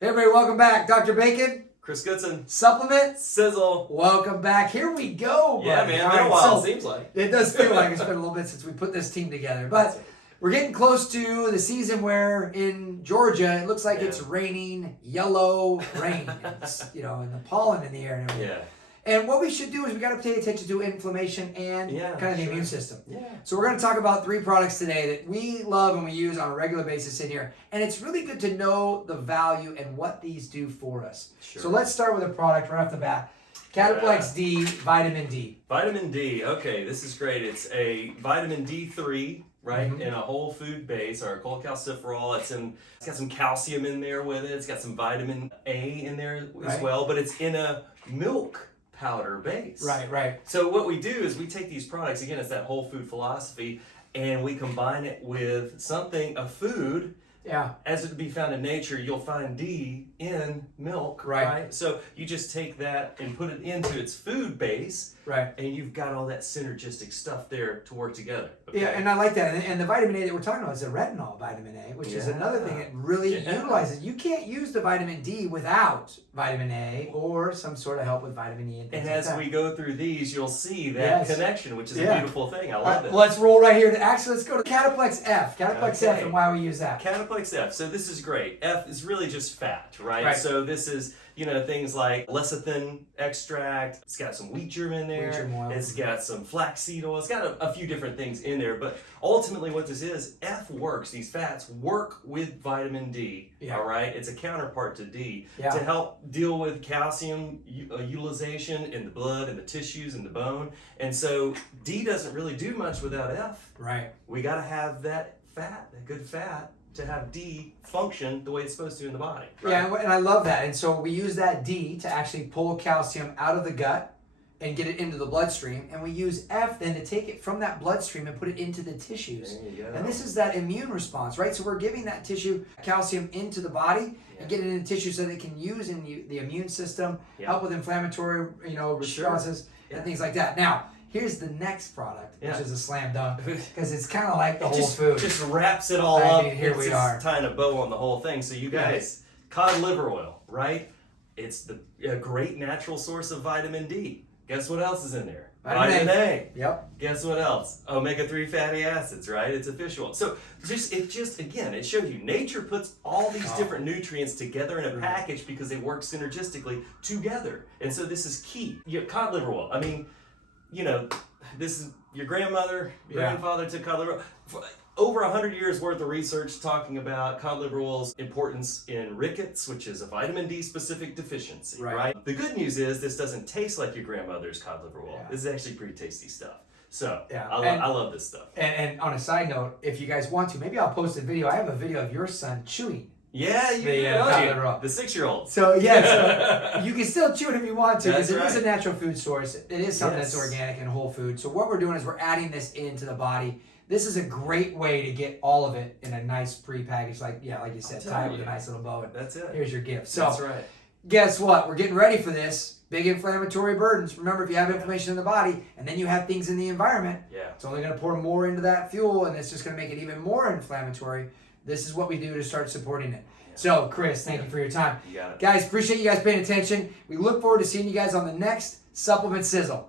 Hey everybody, welcome back. Dr. Bacon, Chris Goodson. Supplement, Sizzle. welcome back. Here we go, buddy. Yeah, man, All been a right, while, so seems like. it does feel like it's been a little bit since we put this team together. But we're getting close to the season where in Georgia, it looks like it's raining yellow rain. It's, and the pollen in the air and everything. Yeah. And what we should do is we got to pay attention to inflammation and kind of the immune system. Yeah. So we're going to talk about 3 products today that we love and we use on a regular basis in here. And it's really good to know the value and what these do for us. Sure. So let's start with a product right off the bat. Cataplex D, Vitamin D. Vitamin D. Okay, this is great. It's a vitamin D3, right, in a whole food base, or cholecalciferol. It's got some calcium in there with it. It's got some vitamin A in there as well, but it's in a milk powder base. Right. So what we do is we take these products, again, it's that whole food philosophy, and we combine it with something, a food. Yeah. As it would be found in nature, you'll find D in milk, right? So you just take that and put it into its food base, right? And you've got all that synergistic stuff there to work together. Okay? Yeah, and I like that. And the vitamin A that we're talking about is the retinol vitamin A, which is another thing that really utilizes. You can't use the vitamin D without vitamin A or some sort of help with vitamin E. And as we go through these, you'll see that connection, which is a beautiful thing. I love it. Let's roll right here. Actually, let's go to Cataplex F. Cataplex F and why we use that. Cataplex F. So this is great. F is really just fat, right? So this is, things like lecithin extract. It's got some wheat germ in there. It's got some flaxseed oil. It's got a few different things in there. But ultimately what this is, F works. These fats work with vitamin D, all right? It's a counterpart to D to help deal with calcium utilization in the blood and the tissues and the bone. And so D doesn't really do much without F. Right. We got to have that fat, that good fat, to have D function the way it's supposed to in the body. Right? Yeah, and I love that. And so we use that D to actually pull calcium out of the gut and get it into the bloodstream. And we use F then to take it from that bloodstream and put it into the tissues. There you go. And this is that immune response, right? So we're giving that tissue calcium into the body and get it into tissue so they can use in the immune system, help with inflammatory, responses and things like that. Now, here's the next product, which is a slam dunk, because it's kind of like the whole food. Just wraps it all up. Here we are. Tying a bow on the whole thing. So you guys, cod liver oil, right? It's a great natural source of vitamin D. Guess what else is in there? Vitamin A. Yep. Guess what else? Omega-3 fatty acids, right? It's a fish oil. So again, it shows you nature puts all these different nutrients together in a package because they work synergistically together. And so this is key. Cod liver oil. I mean, this is your grandmother, grandfather took cod liver oil. Over 100 years worth of research talking about cod liver oil's importance in rickets, which is a vitamin D specific deficiency, right? The good news is this doesn't taste like your grandmother's cod liver oil. This is actually pretty tasty stuff. So I love this stuff. And on a side note, if you guys want to, maybe I'll post a video. I have a video of your son chewing. Yeah, the 6-year-old. So you can still chew it if you want to, because it is a natural food source. It is something that's organic and whole food. So what we're doing is we're adding this into the body. This is a great way to get all of it in a nice pre-package, like you said, tie it with a nice little bow. And that's it. Here's your gift. So that's right. Guess what? We're getting ready for this. Big inflammatory burdens. Remember, if you have inflammation in the body and then you have things in the environment, it's only going to pour more into that fuel, and it's just going to make it even more inflammatory. This is what we do to start supporting it. So, Chris, thank you for your time. You got it. Guys, appreciate you guys paying attention. We look forward to seeing you guys on the next Supplement Sizzle.